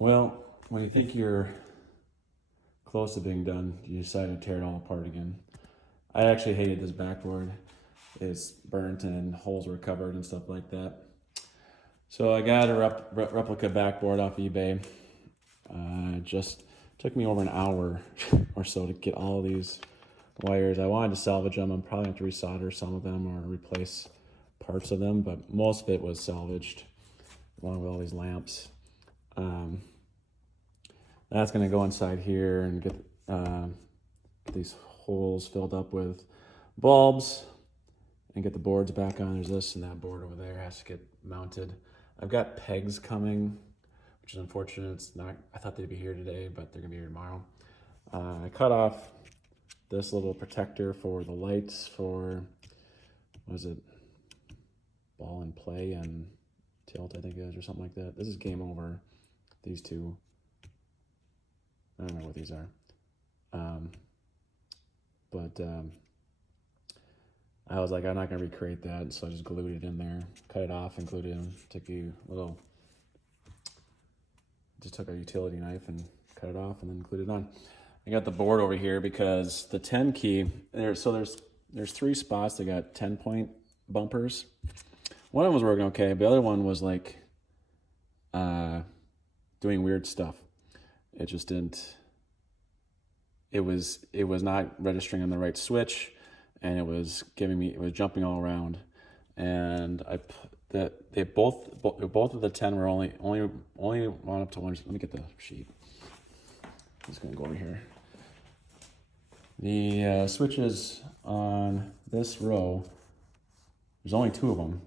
Well, when you think you're close to being done, you decide to tear it all apart again. I actually hated this backboard. It's burnt and holes were covered and stuff like that. So I got a replica backboard off eBay. Just took me over an hour or so to get all these wires. I wanted to salvage them. I'm probably going to have to resolder some of them or replace parts of them, but most of it was salvaged along with all these lamps. That's going to go inside here and get these holes filled up with bulbs and get the boards back on. There's this and that board over there has to get mounted. I've got pegs coming, which is unfortunate. It's not. I thought they'd be here today, but they're gonna be here tomorrow. I cut off this little protector for the lights for, what is it, ball and play and tilt, I think it is, or something like that. This is game over. These two, I don't know what these are. I was like, I'm not gonna recreate that, so I just glued it in there, cut it off and glued it in. Just took a utility knife and cut it off and then glued it on. I got the board over here because the 10 key, there's 3 spots that got 10-point bumpers. One of them was working okay, but the other one was like doing weird stuff. It just didn't, it was not registering on the right switch, and it was jumping all around. And both of the 10 were only wound up to one. Let me get the sheet. I'm just gonna go over here. The switches on this row, there's only 2 of them,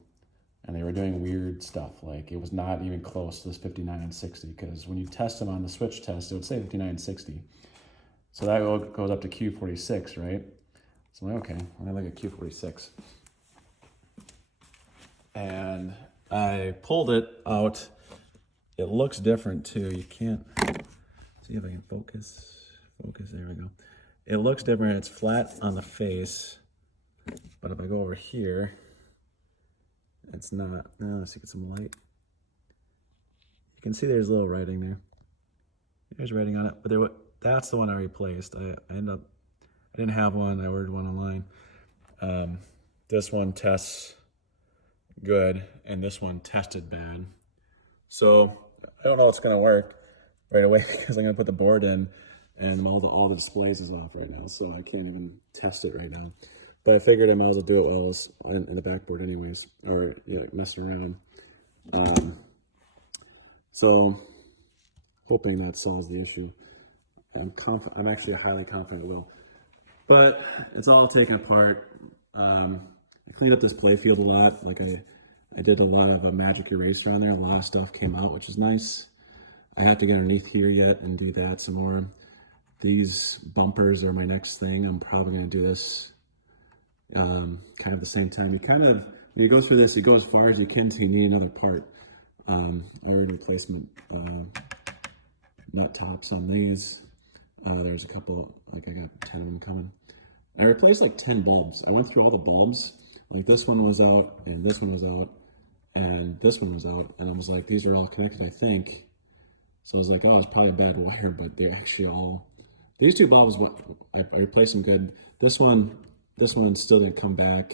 and they were doing weird stuff. Like, it was not even close to this 59 and 60, because when you test them on the switch test, it would say 59 and 60. So that goes up to Q46, right? So I'm like, okay, I'm gonna look at Q46. And I pulled it out. It looks different too. You can't see if I can focus. There we go. It looks different. It's flat on the face, but if I go over here, it's not. Now let's see, get some light. You can see there's a little writing there. There's writing on it, but that's the one I replaced. I didn't have one. I ordered one online. This one tests good, and this one tested bad. So I don't know if it's gonna work right away because I'm gonna put the board in, and all the displays is off right now, so I can't even test it right now. But I figured I might as well do it while I was in the backboard anyways, or messing around. So hoping that solves the issue. I'm actually highly confident it will. But it's all taken apart. I cleaned up this play field a lot. Like I did a lot of a magic eraser on there. A lot of stuff came out, which is nice. I have to get underneath here yet and do that some more. These bumpers are my next thing. I'm probably gonna do this kind of the same time. When you go through this, you go as far as you can until you need another part. Or replacement nut tops on these. There's a couple, like I got 10 of them coming. I replaced like 10 bulbs. I went through all the bulbs. Like this one was out, and this one was out, and this one was out. And I was like, these are all connected, I think. So I was like, oh, it's probably a bad wire, but they're actually all, these 2 bulbs, I replaced them good. This one still didn't come back.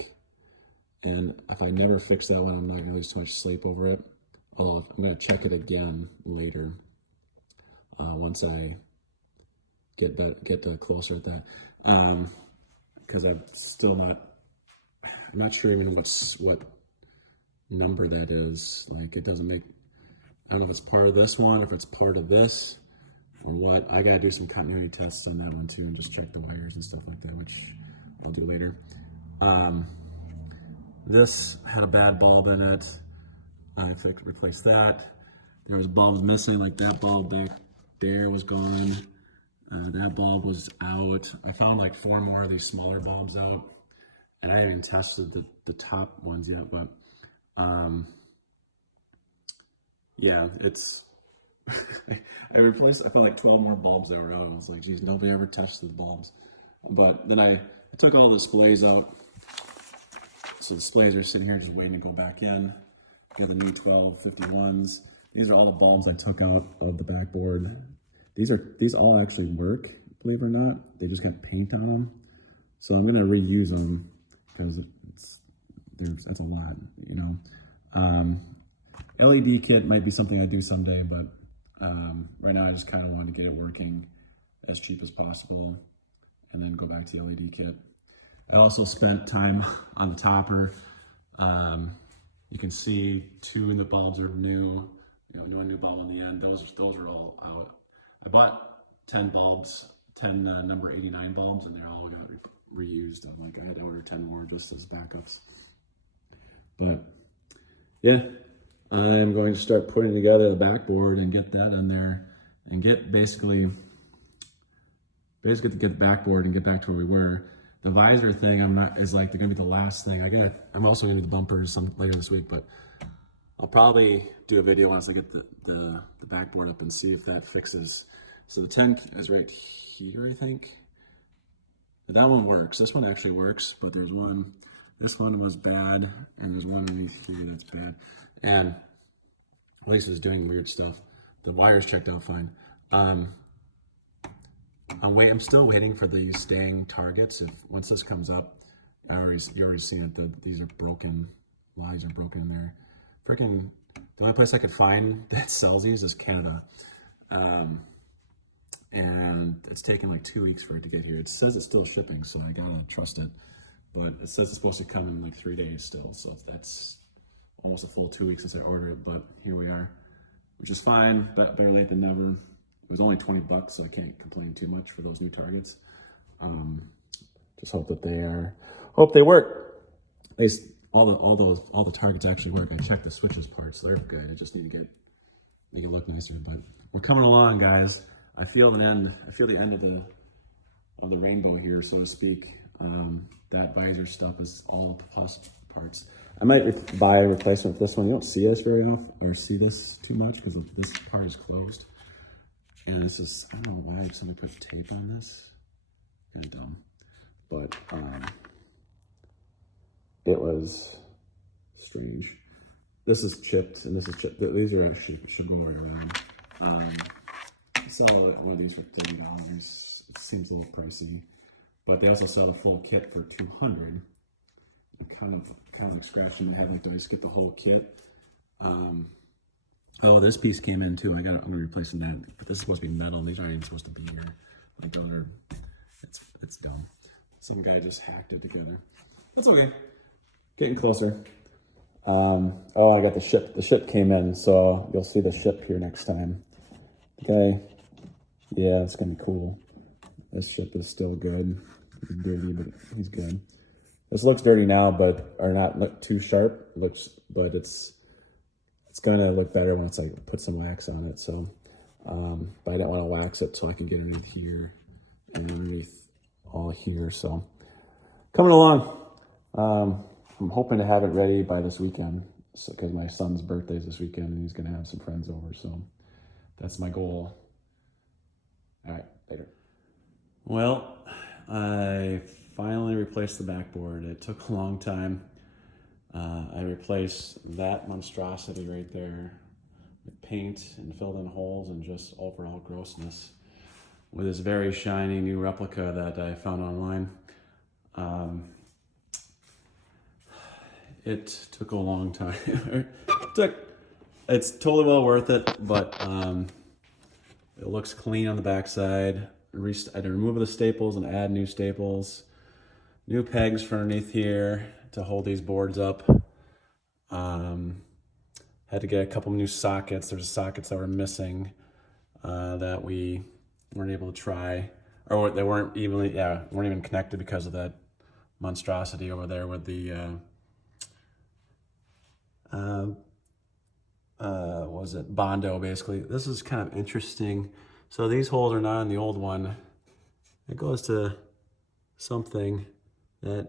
And if I never fix that one, I'm not gonna lose too much sleep over it. Although I'm gonna check it again later, once I get closer at that, because I'm not sure even what number that is. Like, it doesn't make, I don't know if it's part of this one, if it's part of this, or what. I gotta do some continuity tests on that one too, and just check the wires and stuff like that, which I'll do later. This had a bad bulb in it. I replaced that. There was bulbs missing, like that bulb back there was gone. That bulb was out. I found like 4 more of these smaller bulbs out, and I haven't even tested the top ones yet, but yeah, it's I found like 12 more bulbs that were out, and I was like, geez, nobody ever tested the bulbs. But then I took all the displays out, so the displays are sitting here just waiting to go back in. Got the new 1251s. These are all the bulbs I took out of the backboard. These all actually work, believe it or not. They just got paint on them. So I'm gonna reuse them because that's a lot, you know. LED kit might be something I do someday, but right now I just kind of want to get it working as cheap as possible and then go back to the LED kit. I also spent time on the topper. You can see 2 of the bulbs are new, you know, new bulb on the end. Those are all out. I bought 10 bulbs, 10 number 89 bulbs, and they're all got reused. I'm like, I had to order 10 more just as backups. But yeah, I'm going to start putting together the backboard and get that in there and get basically to get the backboard and get back to where we were. The visor thing is like gonna be the last thing. I'm also gonna do the bumpers later this week, but I'll probably do a video once I get the backboard up and see if that fixes. So the 10 is right here, I think. That one works. This one actually works, but there's one. This one was bad, and there's one underneath here that's bad. And at least it's doing weird stuff. The wires checked out fine. I'm still waiting for these staying targets. Once this comes up, you already seen it. These are broken. Lines are broken in there. Freaking, the only place I could find that sells these is Canada. And it's taken like 2 weeks for it to get here. It says it's still shipping, so I gotta trust it. But it says it's supposed to come in like 3 days still, so that's almost a full 2 weeks since I ordered it. But here we are, which is fine. But better late than never. It was only $20, so I can't complain too much for those new targets. Just hope that they work. At least all the targets actually work. I checked the switches parts, so they're good. I just need to make it look nicer. But we're coming along, guys. I feel the end of the rainbow here, so to speak. That visor stuff is all plus parts. I might buy a replacement for this one. You don't see this very often, or see this too much, because this part is closed. And this is, I don't know why somebody put tape on this. Kind of dumb. But it was strange. This is chipped, and this is chipped. These are actually, should go all the way around. I saw that one of these for $30. It seems a little pricey. But they also sell a full kit for $200. Kind of like scratching my head, I just get the whole kit. Oh, this piece came in too. I'm gonna replace that. But this is supposed to be metal. These aren't even supposed to be here. Like it's dumb. Some guy just hacked it together. That's okay. Getting closer. Oh, I got the ship. The ship came in, so you'll see the ship here next time. Okay. Yeah, it's gonna be cool. This ship is still good. He's dirty, but he's good. This looks dirty now, or not look too sharp. But it's gonna look better once I put some wax on it. So, but I didn't want to wax it so I can get underneath here and underneath all here. So, coming along. I'm hoping to have it ready by this weekend, because my son's birthday is this weekend and he's gonna have some friends over. So, that's my goal. All right, later. Well, I finally replaced the backboard. It took a long time. I replaced that monstrosity right there with paint and filled in holes and just overall grossness with this very shiny new replica that I found online. It took a long time. It's totally well worth it, but it looks clean on the backside. I had to remove the staples and add new staples. New pegs for underneath here to hold these boards up. Had to get a couple new sockets. There's sockets that were missing that we weren't able to try, or they weren't even connected because of that monstrosity over there with the what was it, Bondo, basically. This is kind of interesting. So these holes are not in the old one. It goes to something that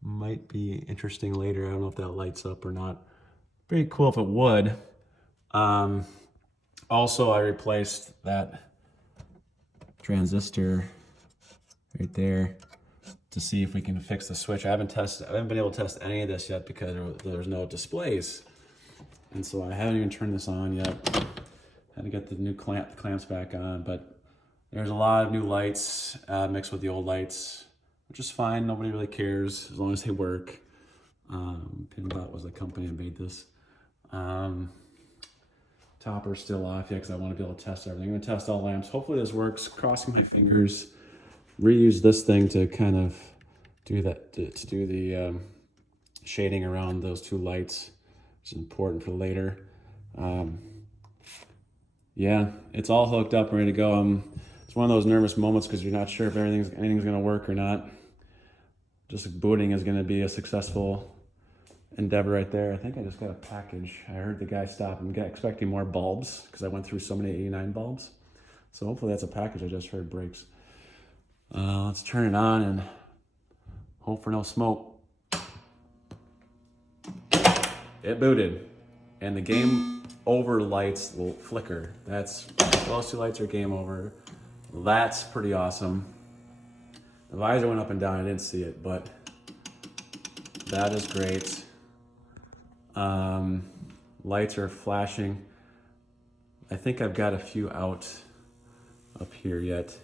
might be interesting later. I don't know if that lights up or not. Pretty cool if it would. Also, I replaced that transistor right there to see if we can fix the switch. I haven't been able to test any of this yet because there's no displays. And so I haven't even turned this on yet. Had to get the new clamps back on, but there's a lot of new lights mixed with the old lights, which is fine. Nobody really cares as long as they work. Pinbot was the company that made this. Topper's still off yet because I want to be able to test everything. I'm going to test all lamps. Hopefully this works. Crossing my fingers. Reuse this thing to kind of do that, to do the shading around those two lights, which is important for later. Yeah, it's all hooked up, ready to go. It's one of those nervous moments because you're not sure if anything's going to work or not. Just booting is going to be a successful endeavor right there. I think I just got a package. I heard the guy stop and expecting more bulbs because I went through so many 89 bulbs. So hopefully that's a package I just heard breaks. Let's turn it on and hope for no smoke. It booted. And the game over lights will flicker. Those two lights are game over. That's pretty awesome. The visor went up and down. I didn't see it, but that is great. Lights are flashing. I think I've got a few out up here yet.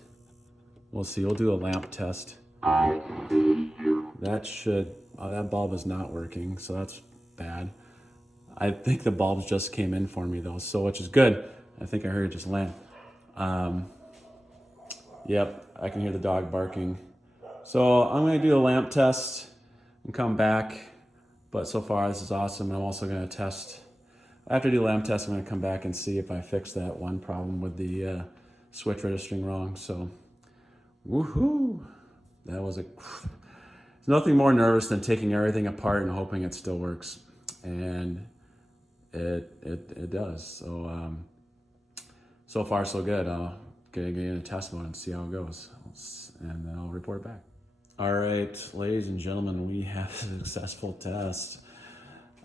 We'll see. We'll do a lamp test. That bulb is not working, so that's bad. I think the bulbs just came in for me though, so which is good. I think I heard it just land. Yep, I can hear the dog barking. So I'm gonna do a lamp test and come back. But so far this is awesome. I'm also gonna test, after I do the lamp test, I'm gonna come back and see if I fix that one problem with the switch registering wrong. So, woohoo! That was there's nothing more nervous than taking everything apart and hoping it still works. And it does. So, so far so good. I'll get in a test mode and see how it goes. And then I'll report back. All right, ladies and gentlemen, we have a successful test.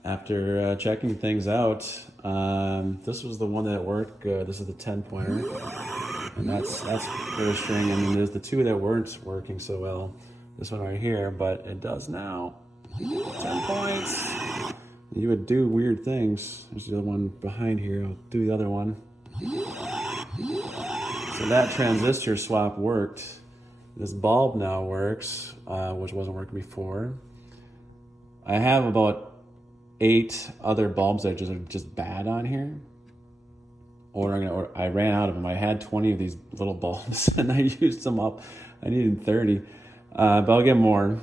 After checking things out, this was the one that worked good. This is the 10-pointer, and that's first string. And then there's the two that weren't working so well. This one right here, but it does now. 10 points. You would do weird things. There's the other one behind here. I'll do the other one. So that transistor swap worked. This bulb now works, which wasn't working before. I have about 8 other bulbs that are just bad on here. Or I ran out of them. I had 20 of these little bulbs and I used them up. I needed 30, but I'll get more.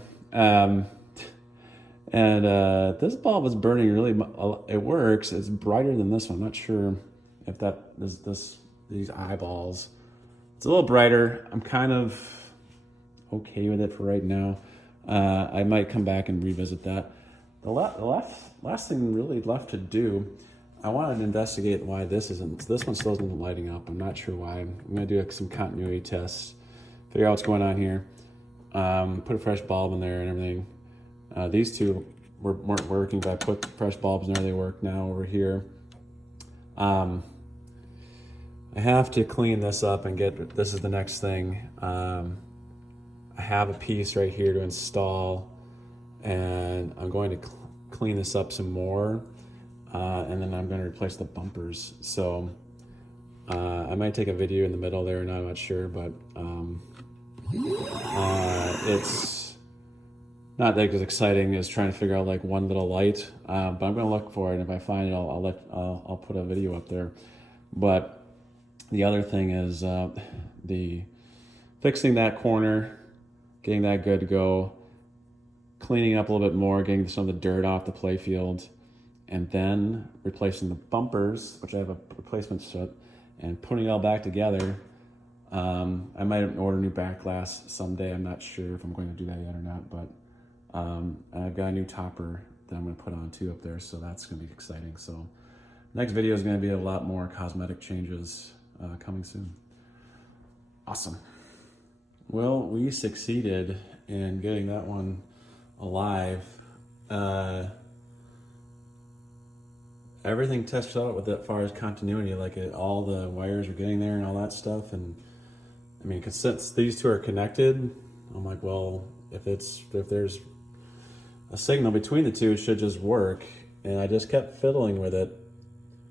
This bulb is burning really. It works. It's brighter than this one. I'm not sure if that is these eyeballs. It's a little brighter. I'm kind of okay with it for right now. I might come back and revisit that. The last thing really left to do, I wanted to investigate why this one still isn't lighting up. I'm not sure why. I'm gonna do some continuity tests, figure out what's going on here. Put a fresh bulb in there and everything. These two weren't working, but I put fresh bulbs in there. They work now over here. I have to clean this up and this is the next thing. I have a piece right here to install, and I'm going to clean this up some more, and then I'm going to replace the bumpers. So I might take a video in the middle there, and I'm not sure, but it's not that as exciting as trying to figure out like one little light, but I'm going to look for it. And if I find it, I'll put a video up there. But the other thing is the fixing that corner, getting that good to go, cleaning up a little bit more, getting some of the dirt off the play field, and then replacing the bumpers, which I have a replacement set, and putting it all back together. I might order new back glass someday. I'm not sure if I'm going to do that yet or not, but I've got a new topper that I'm going to put on too up there, so that's going to be exciting. So next video is going to be a lot more cosmetic changes coming soon. Awesome. Well, we succeeded in getting that one alive. Everything tested out with as far as continuity, like all the wires are getting there and all that stuff. And I mean, cause since these two are connected, I'm like, well, if there's a signal between the two, it should just work. And I just kept fiddling with it,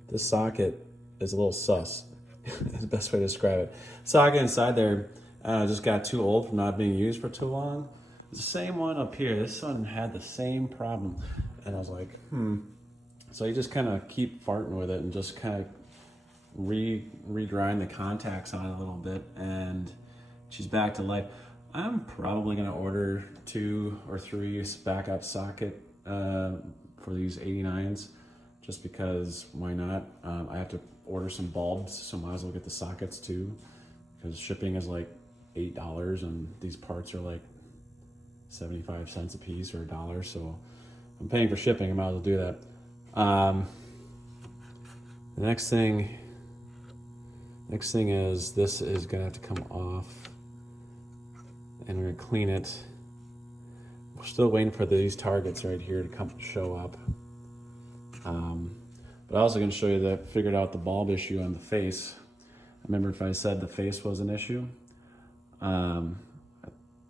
this socket is a little sus. Is the best way to describe it. Socket inside there just got too old from not being used for too long. The same one up here, this one had the same problem. And I was like, So you just kind of keep farting with it and just kind of regrind the contacts on it a little bit, and she's back to life. I'm probably gonna order 2 or 3 backup socket for these 89s, just because why not? I have to order some bulbs, so might as well get the sockets too, because shipping is like $8 and these parts are like 75 cents a piece or $1. So I'm paying for shipping, I might as well do that. The next thing is this is gonna have to come off, and we're gonna clean it. We're still waiting for these targets right here to show up. But I'm also gonna show you that I figured out the bulb issue on the face. Remember if I said the face was an issue? I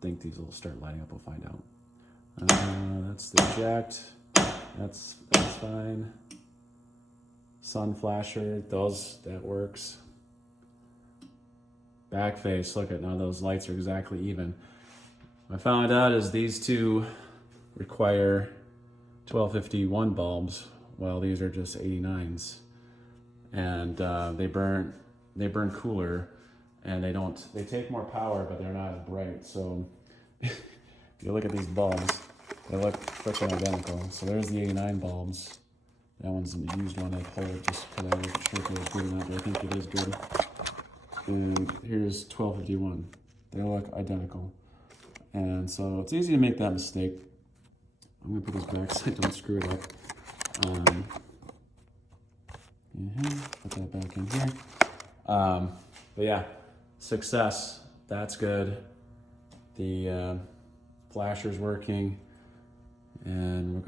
think these will start lighting up, we'll find out. That's the eject, that's fine. Sun flasher, that works. Back face, look at now those lights are exactly even. What I found out is these two require 1251 bulbs, while these are just 89s. And they burn cooler, and they take more power, but they're not as bright. So if you look at these bulbs, they look freaking identical. So there's the 89 bulbs. That one's a used one I pulled just because I wasn't sure if it was good or not, but I think it is good. And here's 1251. They look identical. And so it's easy to make that mistake. I'm gonna put this back so I don't screw it up. Put that back in here. But yeah, success, that's good. The flasher's working, and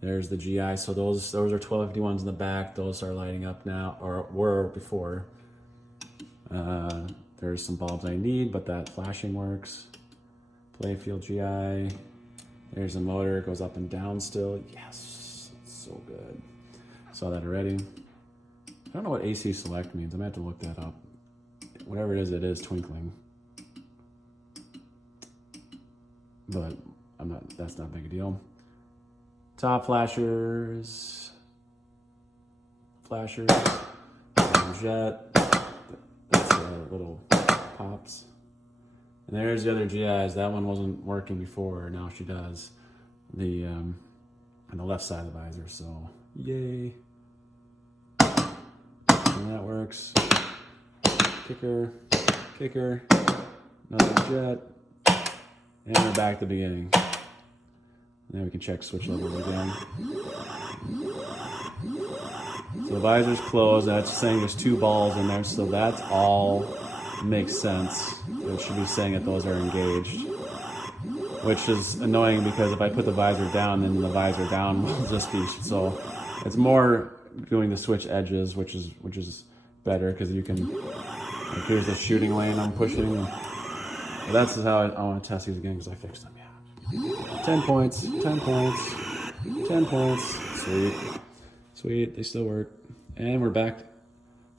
there's the GI. So those are 1251s in the back. Those are lighting up now, or were before. There's some bulbs I need, but that flashing works. Playfield GI. There's a motor, it goes up and down still. Yes, it's so good. Saw that already. I don't know what AC select means. I'm gonna have to look that up. Whatever it is twinkling. But that's not a big a deal. Top flashers. Jet. That's the little pops. And there's the other GIs. That one wasn't working before. Now she does. On the left side of the visor. So yay! And that works. Kicker. Another jet. And we're back to the beginning. And then we can check switch levels again. So the visor's closed. That's saying there's 2 balls in there. So that's all makes sense. It should be saying that those are engaged, which is annoying because if I put the visor down, then the visor down will just be, so it's more doing the switch edges, which is better because you can, like here's the shooting lane I'm pushing. But that's how I want to test these again because I fixed them, yeah. 10 points, 10 points, 10 points, sweet, they still work. And we're back,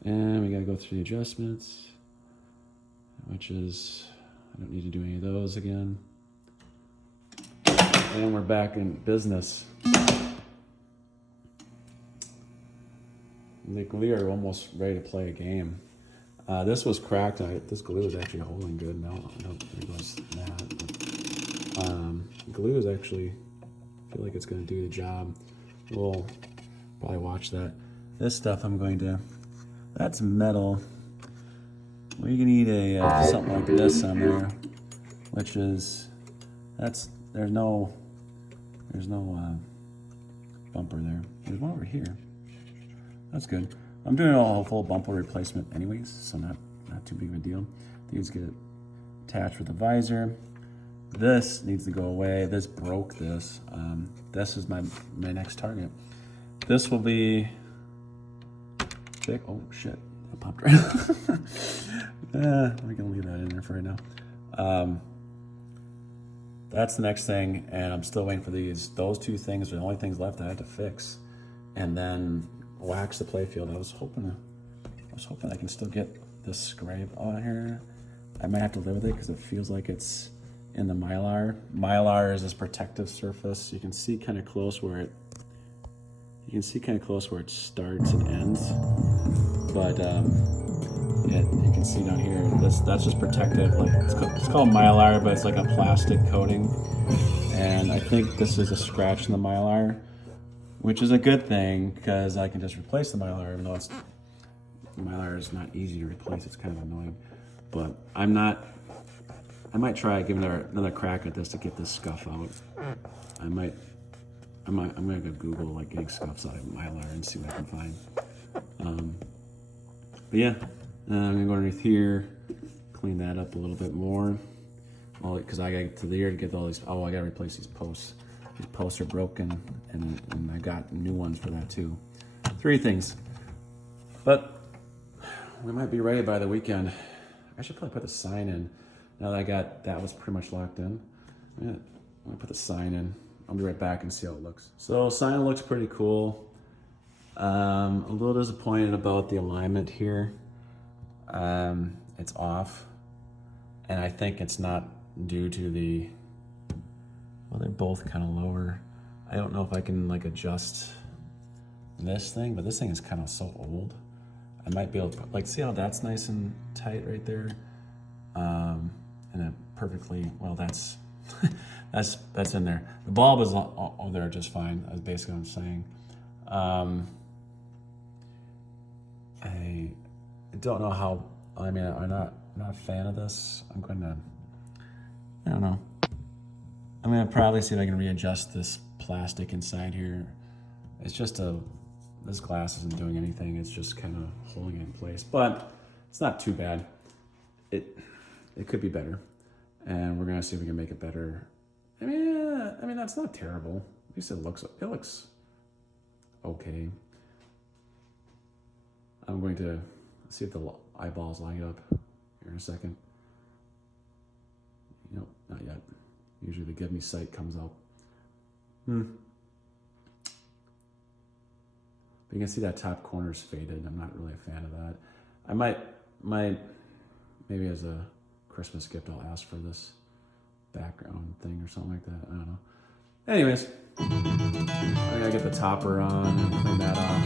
and we gotta go through the adjustments, which is, I don't need to do any of those again. And we're back in business. The glue are almost ready to play a game. This was cracked. This glue is actually holding good. No, there goes that. But, glue is actually, I feel like it's going to do the job. We'll probably watch that. This stuff that's metal. We're gonna need something like this on there, which is, there's no bumper there. There's one over here. That's good. I'm doing a full bumper replacement anyways, so not too big of a deal. These get attached with the visor. This needs to go away. This broke this. This is my next target. This will be big. Oh shit, I popped right out. We're gonna leave that in there for right now. That's the next thing, and I'm still waiting for these. Those 2 things are the only things left I have to fix. And then wax the playfield. I was hoping I can still get this scrape out here. I might have to live with it because it feels like it's in the Mylar. Mylar is this protective surface. You can see kind of close where it starts and ends. But you can see down here, that's just protective. Like it's called Mylar, but it's like a plastic coating. And I think this is a scratch in the Mylar, which is a good thing because I can just replace the Mylar, even though Mylar is not easy to replace. It's kind of annoying, but I might try giving another crack at this to get this scuff out. I'm gonna go Google like getting scuffs out of Mylar and see what I can find. But yeah, I'm gonna go underneath here, clean that up a little bit more. Because I got to the year to get all these. Oh, I gotta replace these posts. These posts are broken, and I got new ones for that too. 3 things, but we might be ready by the weekend. I should probably put the sign in. Now that that was pretty much locked in. Yeah, I'm gonna put the sign in. I'll be right back and see how it looks. So sign looks pretty cool. A little disappointed about the alignment here. It's off, and I think it's not due to well, they're both kind of lower. I don't know if I can like adjust this thing, but this thing is kind of so old. I might be able to like see how that's nice and tight right there, and it perfectly well. That's that's in there. The bulb is on there just fine. That's basically what I'm saying. I don't know how. I mean, I'm not a fan of this. I don't know. I'm gonna probably see if I can readjust this plastic inside here. It's just this glass isn't doing anything. It's just kind of holding it in place, but it's not too bad. It could be better, and we're gonna see if we can make it better. I mean that's not terrible. At least it looks okay. I'm going to see if the eyeballs line up here in a second. Nope, not yet. Usually the give me sight comes out. But you can see that top corner is faded. I'm not really a fan of that. I might maybe as a Christmas gift I'll ask for this background thing or something like that. I don't know. Anyways, I gotta get the topper on and clean that off.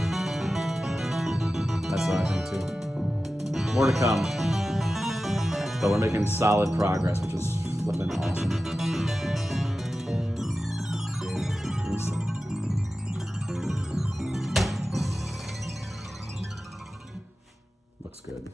That's the other thing too. More to come. But we're making solid progress, which is flipping awesome. Looks good.